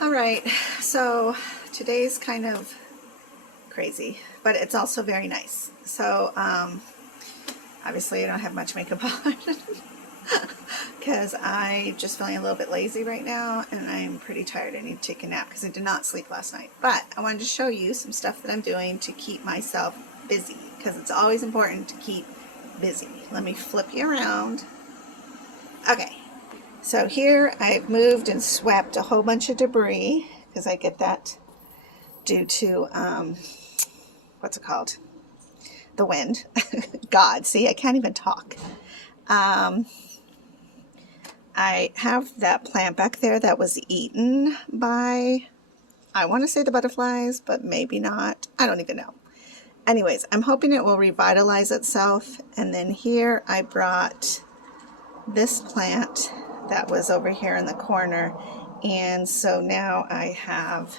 All right, so today's kind of crazy, but it's also very nice. So obviously I don't have much makeup on because I'm just feeling a little bit lazy right now and I'm pretty tired. I need to take a nap because I did not sleep last night. But I wanted to show you some stuff that I'm doing to keep myself busy because it's always important to keep busy. Let me flip you around. Okay, so here I've moved and swept a whole bunch of debris because I get that due to, what's it called? The wind. God, see, I can't even talk. I have that plant back there that was eaten by, I want to say the butterflies, but maybe not. I don't even know. Anyways, I'm hoping it will revitalize itself. And then here I brought this plant that was over here in the corner. And so now I have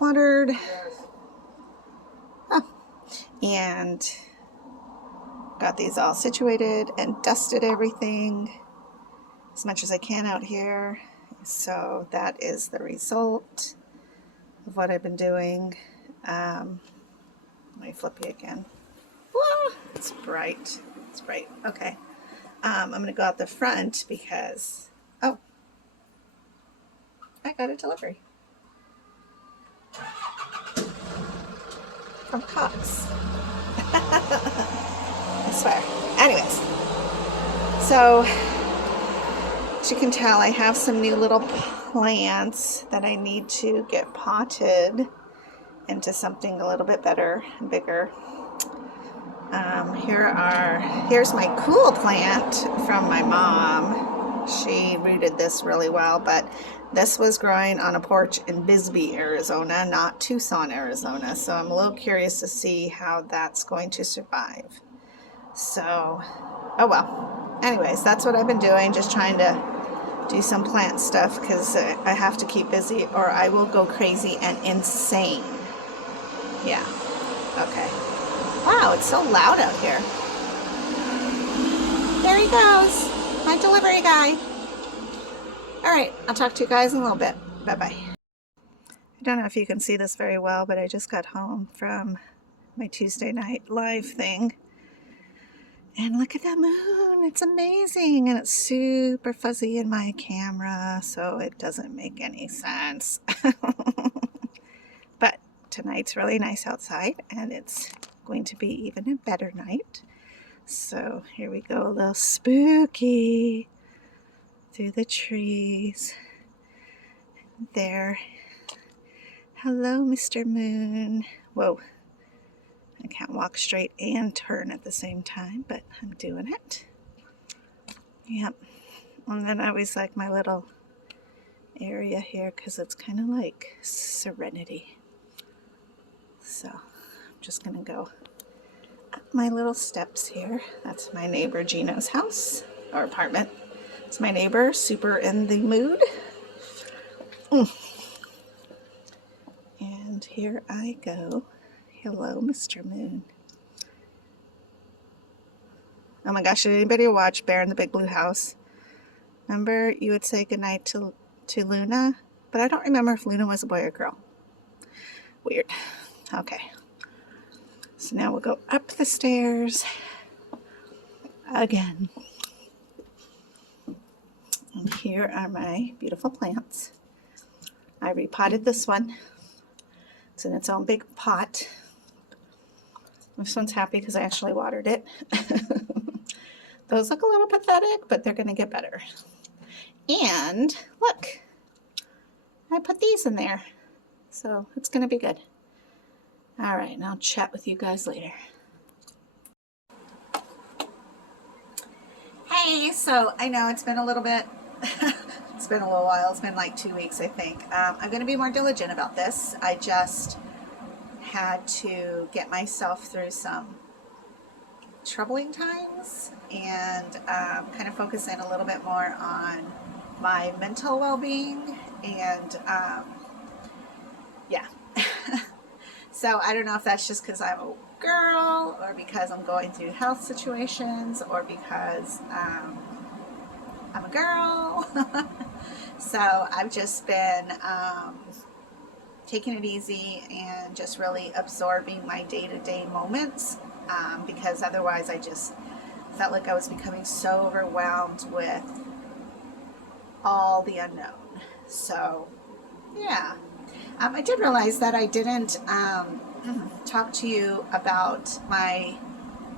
watered and got these all situated and dusted everything as much as I can out here. So that is the result of what I've been doing. Let me flip you again. Whoa, it's bright. It's bright. Okay. I'm going to go out the front because, oh, I got a delivery from Cox. I swear. Anyways, so as you can tell, I have some new little plants that I need to get potted into something a little bit better and bigger. Here's my cool plant from my mom. She rooted this really well, but this was growing on a porch in Bisbee, Arizona, not Tucson, Arizona. So I'm a little curious to see how that's going to survive. So, oh well. Anyways, that's what I've been doing, just trying to do some plant stuff because I have to keep busy or I will go crazy and insane. Yeah. Okay. Wow, it's so loud out here. There he goes, my delivery guy. All right, I'll talk to you guys in a little bit. Bye-bye. I don't know if you can see this very well, but I just got home from my Tuesday night live thing. And look at that moon, it's amazing. And it's super fuzzy in my camera, so it doesn't make any sense. But tonight's really nice outside, and it's going to be even a better night. So here we go, a little spooky through the trees. There. Hello, Mr. Moon. Whoa. I can't walk straight and turn at the same time, but I'm doing it. Yep. And then I always like my little area here because it's kind of like serenity. So I'm just going to go up my little steps here. That's my neighbor Gino's house or apartment. It's my neighbor, super in the mood. And here I go. Hello, Mr. Moon. Oh my gosh, did anybody watch Bear in the Big Blue House? Remember you would say goodnight to Luna? But I don't remember if Luna was a boy or girl. Weird. Okay. So now we'll go up the stairs again. And here are my beautiful plants. I repotted this one. It's in its own big pot. This one's happy because I actually watered it. Those look a little pathetic, but they're going to get better. And look, I put these in there. So it's going to be good. All right, and I'll chat with you guys later. Hey, so I know it's been a little bit, it's been a little while. It's been like 2 weeks, I think. I'm going to be more diligent about this. I just had to get myself through some troubling times and kind of focus in a little bit more on my mental well-being and yeah. So I don't know if that's just because I'm a girl or because I'm going through health situations or because I'm a girl. So I've just been taking it easy and just really absorbing my day-to-day moments, because otherwise I just felt like I was becoming so overwhelmed with all the unknown. So yeah, I did realize that I didn't talk to you about my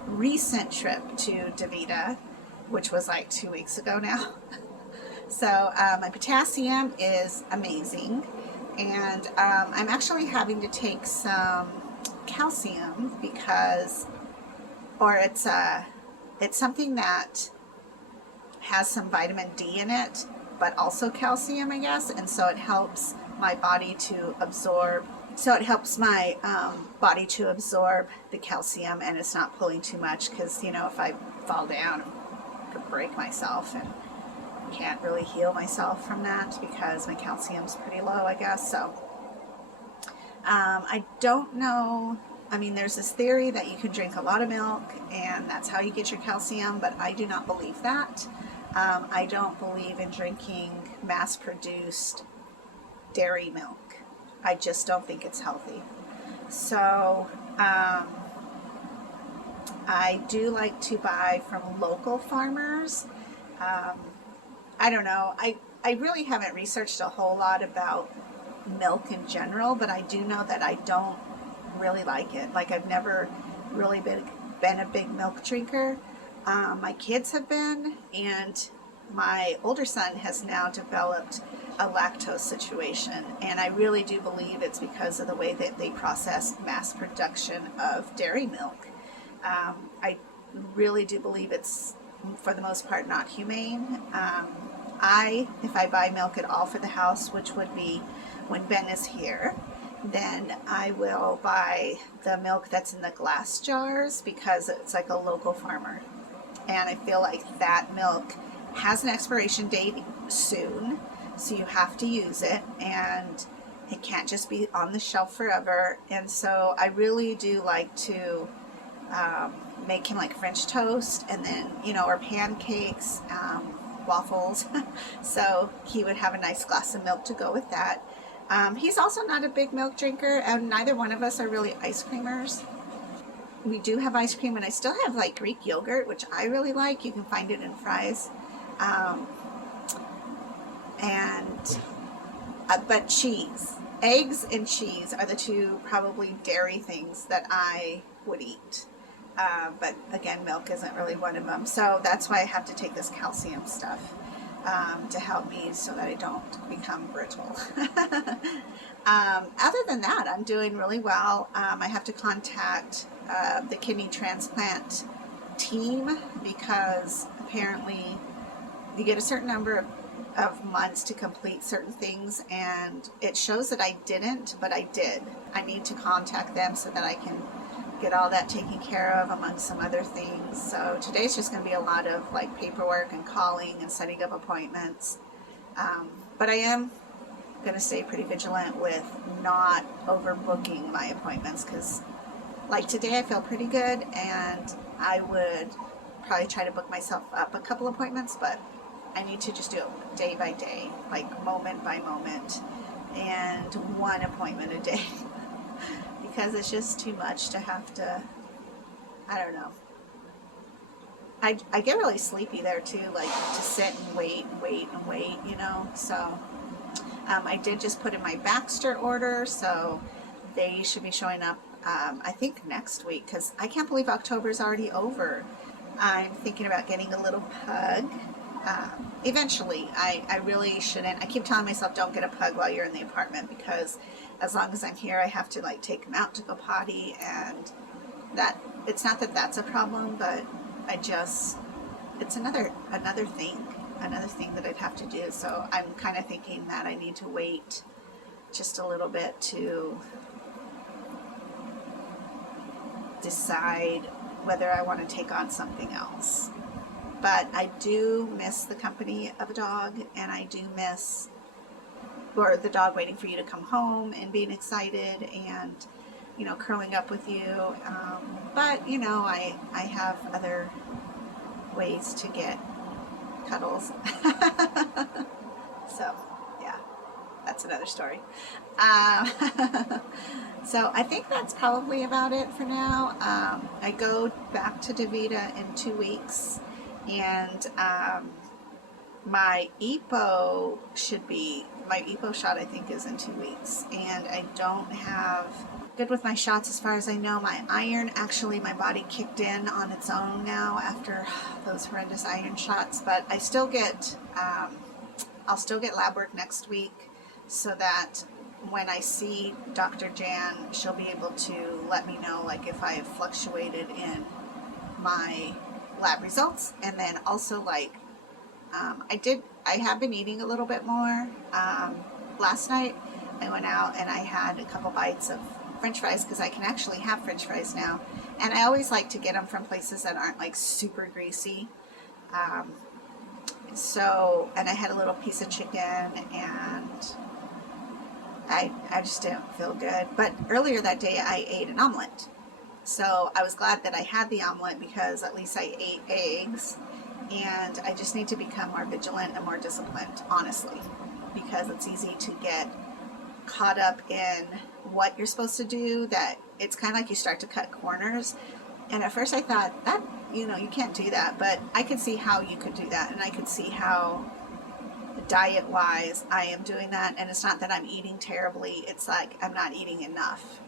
recent trip to Davita, which was like 2 weeks ago now. So my potassium is amazing, and I'm actually having to take some calcium because, or it's something that has some vitamin D in it, but also calcium, I guess, and so it helps my body to absorb. So it helps my body to absorb the calcium, and it's not pulling too much, because you know, if I fall down, I could break myself, and can't really heal myself from that because my calcium's pretty low, I guess. So I don't know. I mean, there's this theory that you can drink a lot of milk and that's how you get your calcium, but I do not believe that. I don't believe in drinking mass-produced dairy milk. I just don't think it's healthy. So I do like to buy from local farmers. I don't know. I really haven't researched a whole lot about milk in general, but I do know that I don't really like it. Like, I've never really been a big milk drinker. My kids have been, and my older son has now developed a lactose situation, and I really do believe it's because of the way that they process mass production of dairy milk. I really do believe it's, for the most part, not humane. If I buy milk at all for the house, which would be when Ben is here, then I will buy the milk that's in the glass jars, because it's like a local farmer. And I feel like that milk has an expiration date soon, so you have to use it, and it can't just be on the shelf forever. And so I really do like to make him like French toast, and then, you know, or pancakes, waffles. So he would have a nice glass of milk to go with that. He's also not a big milk drinker, and neither one of us are really ice creamers. We do have ice cream, and I still have like Greek yogurt, which I really like. You can find it in Fry's. But cheese. Eggs and cheese are the two probably dairy things that I would eat. But again, milk isn't really one of them. So that's why I have to take this calcium stuff to help me so that I don't become brittle. Other than that, I'm doing really well. I have to contact the kidney transplant team, because apparently you get a certain number of months to complete certain things, and it shows that I didn't, but I did. I need to contact them so that I can get all that taken care of, among some other things. So today's just going to be a lot of like paperwork and calling and setting up appointments. But I am going to stay pretty vigilant with not overbooking my appointments, because like today I feel pretty good, and I would probably try to book myself up a couple appointments, but I need to just do it day by day, like moment by moment, and one appointment a day. Because it's just too much to have to, I don't know. I get really sleepy there too, like to sit and wait, you know. So I did just put in my Baxter order, so they should be showing up, I think next week, because I can't believe October's already over. I'm thinking about getting a little pug. Eventually. I really shouldn't. I keep telling myself, don't get a pug while you're in the apartment, because as long as I'm here, I have to like take him out to go potty, and that, it's not that that's a problem, but it's another thing that I'd have to do. So I'm kind of thinking that I need to wait just a little bit to decide whether I want to take on something else. But I do miss the company of a dog, and I do miss, or the dog waiting for you to come home and being excited and, you know, curling up with you. But, you know, I have other ways to get cuddles. So, yeah, that's another story. Um, so I think that's probably about it for now. I go back to DaVita in 2 weeks, and my EPO my EPO shot I think is in 2 weeks, and I don't have good with my shots as far as I know. My iron, actually my body kicked in on its own now after those horrendous iron shots, but I still get I'll still get lab work next week, so that when I see Dr. Jan, she'll be able to let me know like if I have fluctuated in my lab results. And then also like I have been eating a little bit more. Last night I went out and I had a couple bites of French fries, because I can actually have French fries now, and I always like to get them from places that aren't like super greasy. And I had a little piece of chicken, and I just didn't feel good. But earlier that day I ate an omelet, so I was glad that I had the omelet, because at least I ate eggs. And I just need to become more vigilant and more disciplined, honestly, because it's easy to get caught up in what you're supposed to do, that it's kind of like you start to cut corners. And at first I thought that, you can't do that, but I could see how you could do that, and I could see how diet wise I am doing that. And it's not that I'm eating terribly, it's like I'm not eating enough.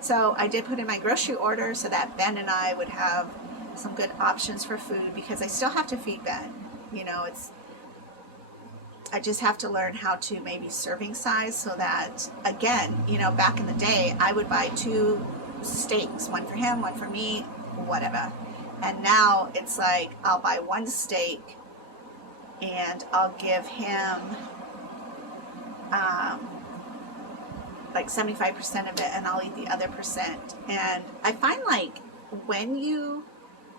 So I did put in my grocery order so that Ben and I would have some good options for food, because I still have to feed Ben. I just have to learn how to maybe serving size, so that, again, back in the day, I would buy 2 steaks, one for him, one for me, whatever. And now it's like, I'll buy 1 steak and I'll give him like 75% of it, and I'll eat the other percent. And I find like when you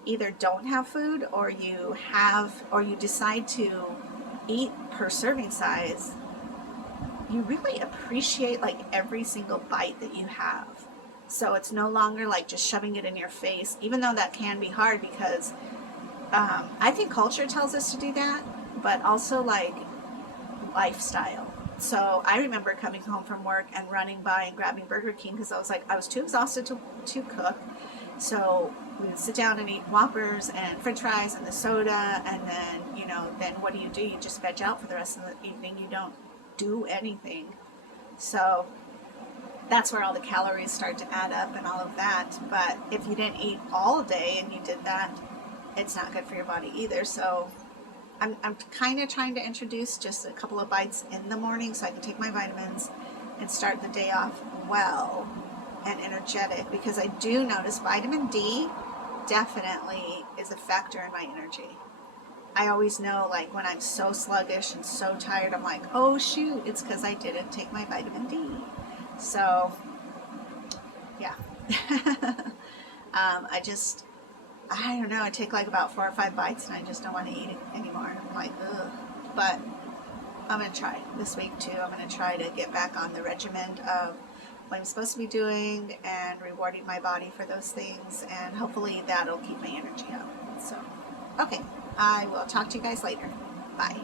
either don't have food, or you decide to eat per serving size, you really appreciate like every single bite that you have. So it's no longer like just shoving it in your face, even though that can be hard, because I think culture tells us to do that, but also like lifestyle. So I remember coming home from work and running by and grabbing Burger King, because I was too exhausted to cook. So we would sit down and eat Whoppers and French fries and the soda, and then then what do? You just veg out for the rest of the evening. You don't do anything. So that's where all the calories start to add up and all of that. But if you didn't eat all day and you did that, it's not good for your body either. So I'm kind of trying to introduce just a couple of bites in the morning, so I can take my vitamins and start the day off well and energetic, because I do notice vitamin D definitely is a factor in my energy. I always know, like, when I'm so sluggish and so tired, I'm like, oh shoot, it's because I didn't take my vitamin D. So yeah. I don't know, I take like about 4 or 5 bites and I just don't want to eat it anymore. I'm like, ugh. But I'm going to try this week too. I'm going to try to get back on the regimen of what I'm supposed to be doing and rewarding my body for those things, and hopefully that'll keep my energy up. So, okay, I will talk to you guys later. Bye.